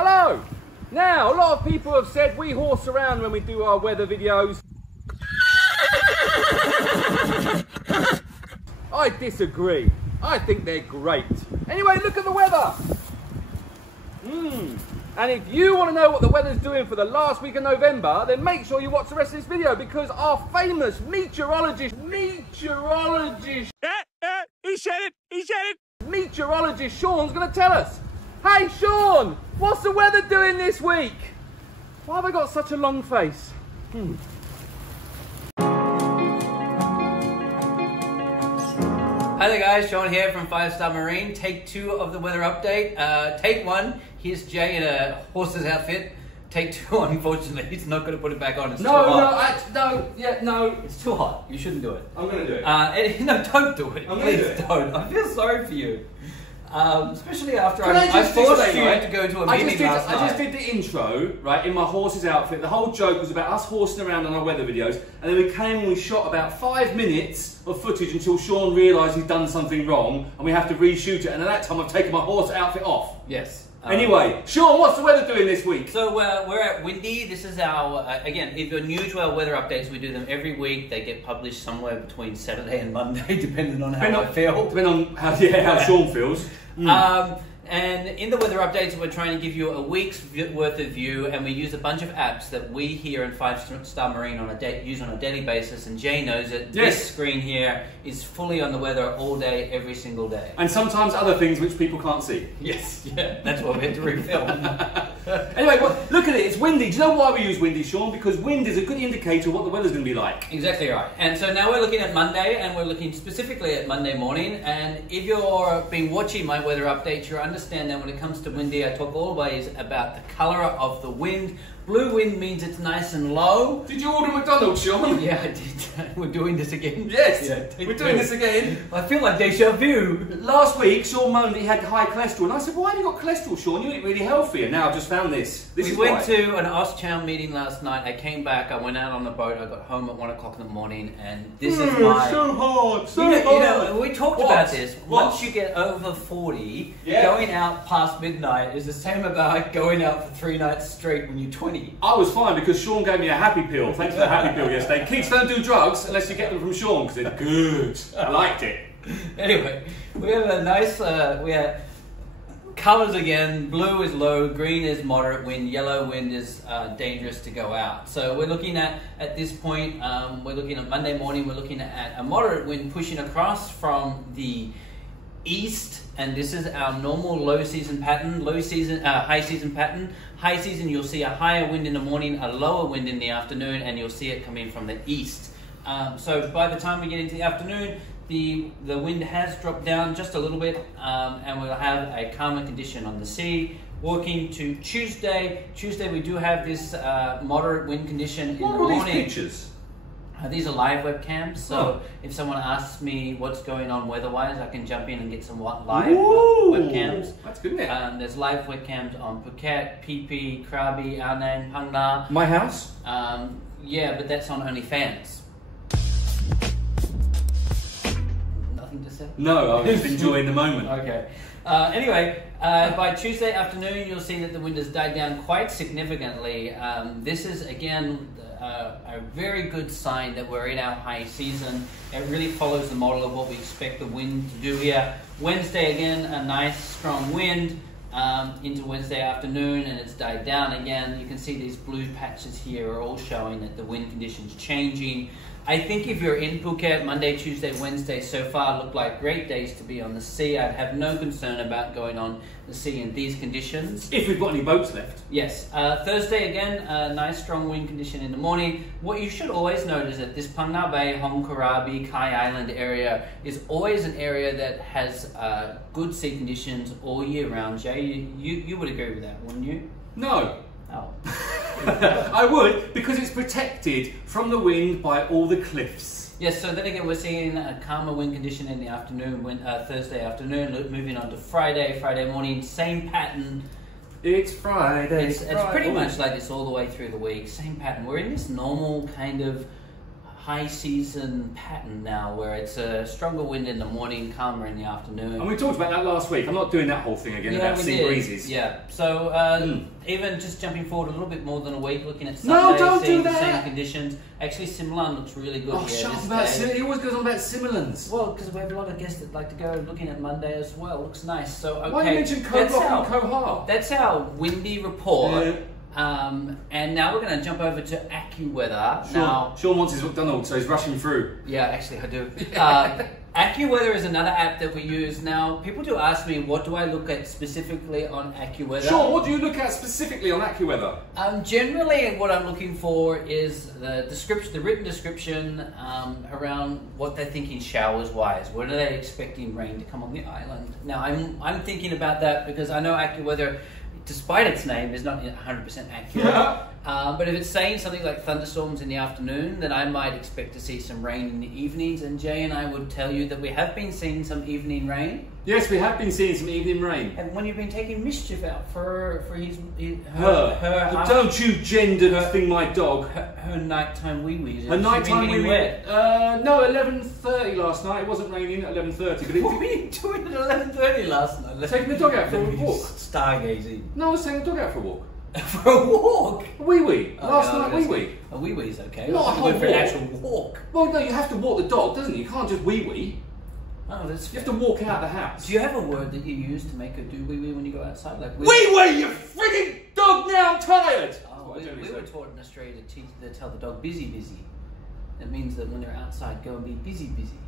Hello! Now, a lot of people have said we horse around when we do our weather videos. I disagree. I think they're great. Anyway, look at the weather. And if you want to know what the weather's doing for the last week of November, then make sure you watch the rest of this video because our famous meteorologist, meteorologist Sean's going to tell us. Hey Sean, what's the weather doing this week? Why have I got such a long face? Hi there guys, Sean here from 5-Star Marine. Take 2 of the weather update. Take 1, here's Jay in a horse's outfit. Take 2, unfortunately, he's not going to put it back on. It's too hot. No. It's too hot. You shouldn't do it. I'm going to do it. No, don't do it. Please don't. I feel sorry for you. Especially after I forced you to go to a meeting last night. I just did the intro, right, in my horse's outfit. The whole joke was about us horsing around on our weather videos, and then we came and we shot about 5 minutes of footage until Sean realised he'd done something wrong, and we have to reshoot it, and at that time I've taken my horse outfit off. Yes. Anyway, Sean, what's the weather doing this week? So we're at Windy. This is our, again, if you're new to our weather updates, we do them every week. They get published somewhere between Saturday and Monday, depending on how I feel. Depending on how Sean feels. And in the weather updates, we're trying to give you a week's worth of view, and we use a bunch of apps that we here in 5-Star Marine use on a daily basis, and Jay knows it. Yes. This screen here is fully on the weather all day, every single day. And sometimes other things which people can't see. Yes, yeah, that's what we had to refilm. Anyway, well, look at it, it's windy. Do you know why we use windy, Sean? Because wind is a good indicator of what the weather's going to be like. Exactly right. And so now we're looking at Monday, and we're looking specifically at Monday morning. And if you've been watching my weather updates, you understand that when it comes to windy, I talk always about the colour of the wind. Blue wind means it's nice and low. Did you order McDonald's, Sean? Yeah, I did. We're doing this again. Yes, yeah, we're doing this again. I feel like deja vu. Last week, Sean moaned that he had high cholesterol, and I said, why have you got cholesterol, Sean? You eat really healthy, and now I've just found this. We went to an Auschwitz meeting last night. I came back, I went out on the boat, I got home at 1 o'clock in the morning, and this is my... so hard, so hard. You know, we talked about this. Once you get over 40, going out past midnight is the same about going out for 3 nights straight when you're 20. I was fine because Sean gave me a happy pill. Thanks for the happy pill yesterday. Kids don't do drugs unless you get them from Sean because they're good. I liked it. Anyway, we have a nice, we have colours again. Blue is low, green is moderate wind, yellow wind is dangerous to go out. So we're looking at this point, we're looking at Monday morning, we're looking at a moderate wind pushing across from the east, and this is our normal low season pattern, high season pattern. High season, you'll see a higher wind in the morning, a lower wind in the afternoon, and you'll see it coming from the east. So by the time we get into the afternoon, the wind has dropped down just a little bit, and we'll have a calmer condition on the sea. Walking to Tuesday. Tuesday we do have this moderate wind condition in the morning. What are these pictures? These are live webcams, so if someone asks me what's going on weather-wise, I can jump in and get some live webcams. That's good, isn't it? There's live webcams on Phuket, Phi Phi, Krabi, Ao Nang, Phang Nga. My house? Yeah, but that's on OnlyFans. Nothing to say? No, I was just enjoying the moment. Okay. Anyway, by Tuesday afternoon, you'll see that the wind has died down quite significantly. This is, again, a very good sign that we're in our high season. It really follows the model of what we expect the wind to do here. Wednesday, again, a nice strong wind into Wednesday afternoon, and it's died down again. You can see these blue patches here are all showing that the wind conditions changing. I think if you're in Phuket, Monday, Tuesday, Wednesday so far look like great days to be on the sea. I'd have no concern about going on the sea in these conditions. If we've got any boats left. Yes. Thursday again, a nice strong wind condition in the morning. What you should always note is that this Phang Nga Bay, Hong Karabi, Kai Island area is always an area that has good sea conditions all year round. Jay, you would agree with that, wouldn't you? No. Oh. I would, because it's protected from the wind by all the cliffs. Yes, so then again we're seeing a calmer wind condition in the afternoon, Thursday afternoon, moving on to Friday morning, same pattern. It's Friday. It's pretty much like this all the way through the week, same pattern. We're in this normal kind of high season pattern now, where it's a stronger wind in the morning, calmer in the afternoon. And we talked about that last week. I'm not doing that whole thing again about sea breezes. Yeah. So even just jumping forward a little bit more than a week, looking at Sunday, seeing the same conditions. Actually, Similan looks really good here. Shut up about Similan. He always goes on about Similans. Well, because we have a lot of guests that like to go looking at Monday as well. Looks nice. So okay. Why you mentioned Koh Rock and Koh Ha? That's our windy report. And now we're going to jump over to AccuWeather. Now, Sean wants his McDonald's, so he's rushing through. Yeah, actually I do. AccuWeather is another app that we use. Now, people do ask me, what do I look at specifically on AccuWeather? Sean, what do you look at specifically on AccuWeather? Generally, what I'm looking for is the description, the written description around what they're thinking showers-wise. What are they expecting rain to come on the island? Now, I'm thinking about that because I know AccuWeather, despite its name, is not 100% accurate. But if it's saying something like thunderstorms in the afternoon, then I might expect to see some rain in the evenings. And Jay and I would tell you that we have been seeing some evening rain. Yes, we have been seeing some evening rain. And when you've been taking mischief out for her don't you gender thing my dog. Her nighttime wee-wees. Her nighttime wee-wee. No, 11:30 last night. It wasn't raining at 11:30. But what were you doing at 11:30 last night? Taking the dog out for a walk. Stargazing. No, I was taking the dog out for a walk. For a walk? A wee-wee. Last night, wee-wee. A wee-wee's okay. Not a whole walk. For an actual walk. Well, no, you have to walk the dog, doesn't you? You can't just wee-wee. Oh, that's You have to walk out the house. Do you have a word that you use to make her do wee-wee when you go outside? Like wee-wee, you frigging dog, now I'm tired! Oh, we were taught in Australia to tell the dog busy, busy. That means that when they're outside, go and be busy, busy.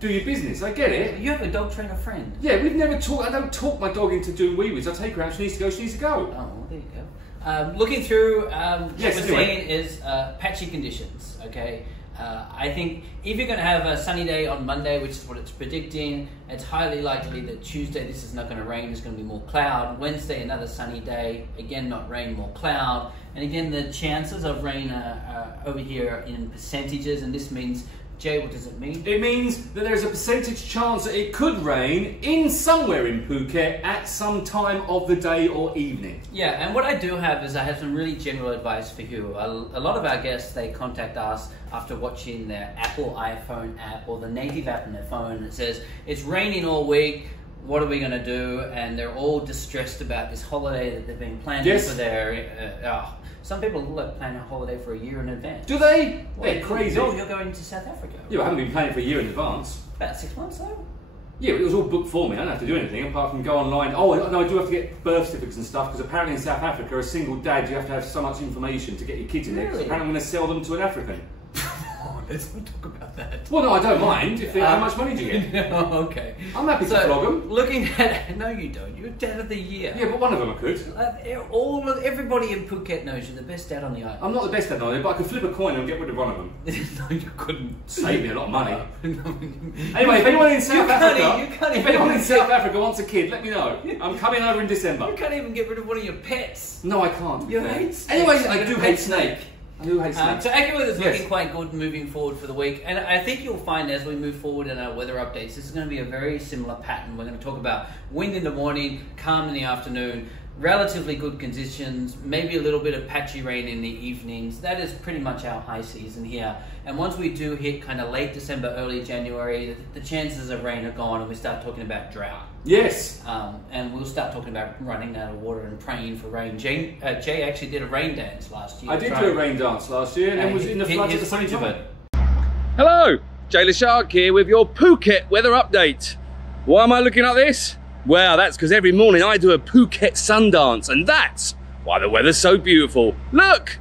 Do your business, I get it. You have a dog trainer friend. Yeah, we've never talked, I don't talk my dog into doing wee-wees. I take her out, she needs to go, she needs to go. Oh, well, there you go. Looking through, what we're seeing is patchy conditions, okay? I think if you're going to have a sunny day on Monday, which is what it's predicting, it's highly likely that Tuesday this is not going to rain, it's going to be more cloud. Wednesday, another sunny day, again not rain, more cloud. And again, the chances of rain are over here in percentages, and this means, Jay, what does it mean? It means that there's a percentage chance that it could rain in somewhere in Phuket at some time of the day or evening. Yeah, and what I do have is I have some really general advice for you. A lot of our guests, they contact us after watching their Apple iPhone app or the native app on their phone. It says, it's raining all week, what are we going to do? And they're all distressed about this holiday that they've been planning for their... some people like plan a holiday for a year in advance. Do they? They're crazy. No, you're going to South Africa. Yeah, I haven't been planning for a year in advance. About 6 months though? Yeah, but it was all booked for me. I don't have to do anything apart from go online. Oh, no, I do have to get birth certificates and stuff because apparently in South Africa, a single dad, you have to have so much information to get your kids in there. Really? Apparently I'm going to sell them to an African. Let's not talk about that. Well, no, I don't mind. How much money do you get? No, okay. I'm happy to flog them. Looking at... No, you don't. You're dad of the year. Yeah, but one of them I could. Everybody in Phuket knows you're the best dad on the island. I'm not the best dad on the island, but I could flip a coin and get rid of one of them. No, you couldn't. Save me a lot of money. Anyway, if anyone in South Africa wants a kid, let me know. I'm coming over in December. You can't even get rid of one of your pets. No, I can't. You hate snakes. Anyway, I do hate snake. So AccuWeather is looking quite good moving forward for the week, and I think you'll find as we move forward in our weather updates, this is going to be a very similar pattern. We're going to talk about wind in the morning, calm in the afternoon, relatively good conditions, maybe a little bit of patchy rain in the evenings. That is pretty much our high season here. And once we do hit kind of late December, early January, the chances of rain are gone and we start talking about drought. Yes. And we'll start talking about running out of water and praying for rain. Jay actually did a rain dance last year. I did do a rain dance last year and was in the floods at the same time. Hello, Jay the Shark here with your Phuket weather update. Why am I looking at this? Well, that's because every morning I do a Phuket sun dance, and that's why the weather's so beautiful. Look!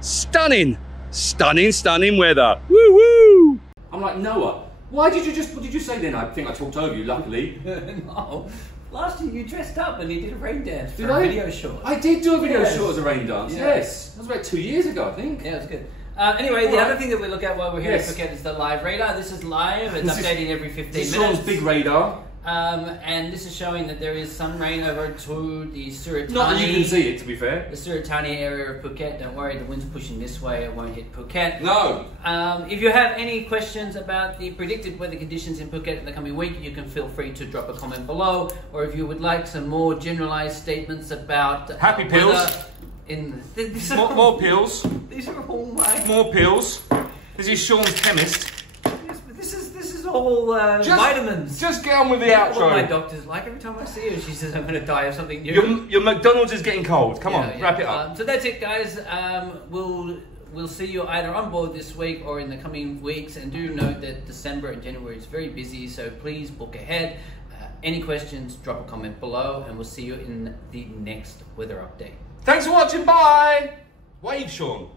Stunning, stunning, stunning weather. Woo woo! I'm like, Noah, what did you say then? I think I talked over you, luckily. No. Last year you dressed up and you did a rain dance for a video short. I did do a video short as a rain dance, yes. That was about 2 years ago, I think. Yeah, it was good. Anyway, the other thing that we look at while we're here at Phuket is the live radar. This is live, it's updating every 15 minutes. Sean's big radar. And this is showing that there is some rain over to the Suratani. Not that you can see it, to be fair. The Suratani area of Phuket. Don't worry, the wind's pushing this way. It won't hit Phuket. No. If you have any questions about the predicted weather conditions in Phuket in the coming week, you can feel free to drop a comment below. Or if you would like some more generalised statements about happy pills. In more pills. These are all my more pills. This is Sean's chemist. This is all vitamins. Just get on with the outro. What my doctor's like. Every time I see her, she says I'm going to die of something new. Your McDonald's is getting cold. Come on, wrap it up. So that's it, guys. We'll see you either on board this week or in the coming weeks. And do note that December and January is very busy, so please book ahead. Any questions, drop a comment below, and we'll see you in the next weather update. Thanks for watching. Bye. Wave, Sean.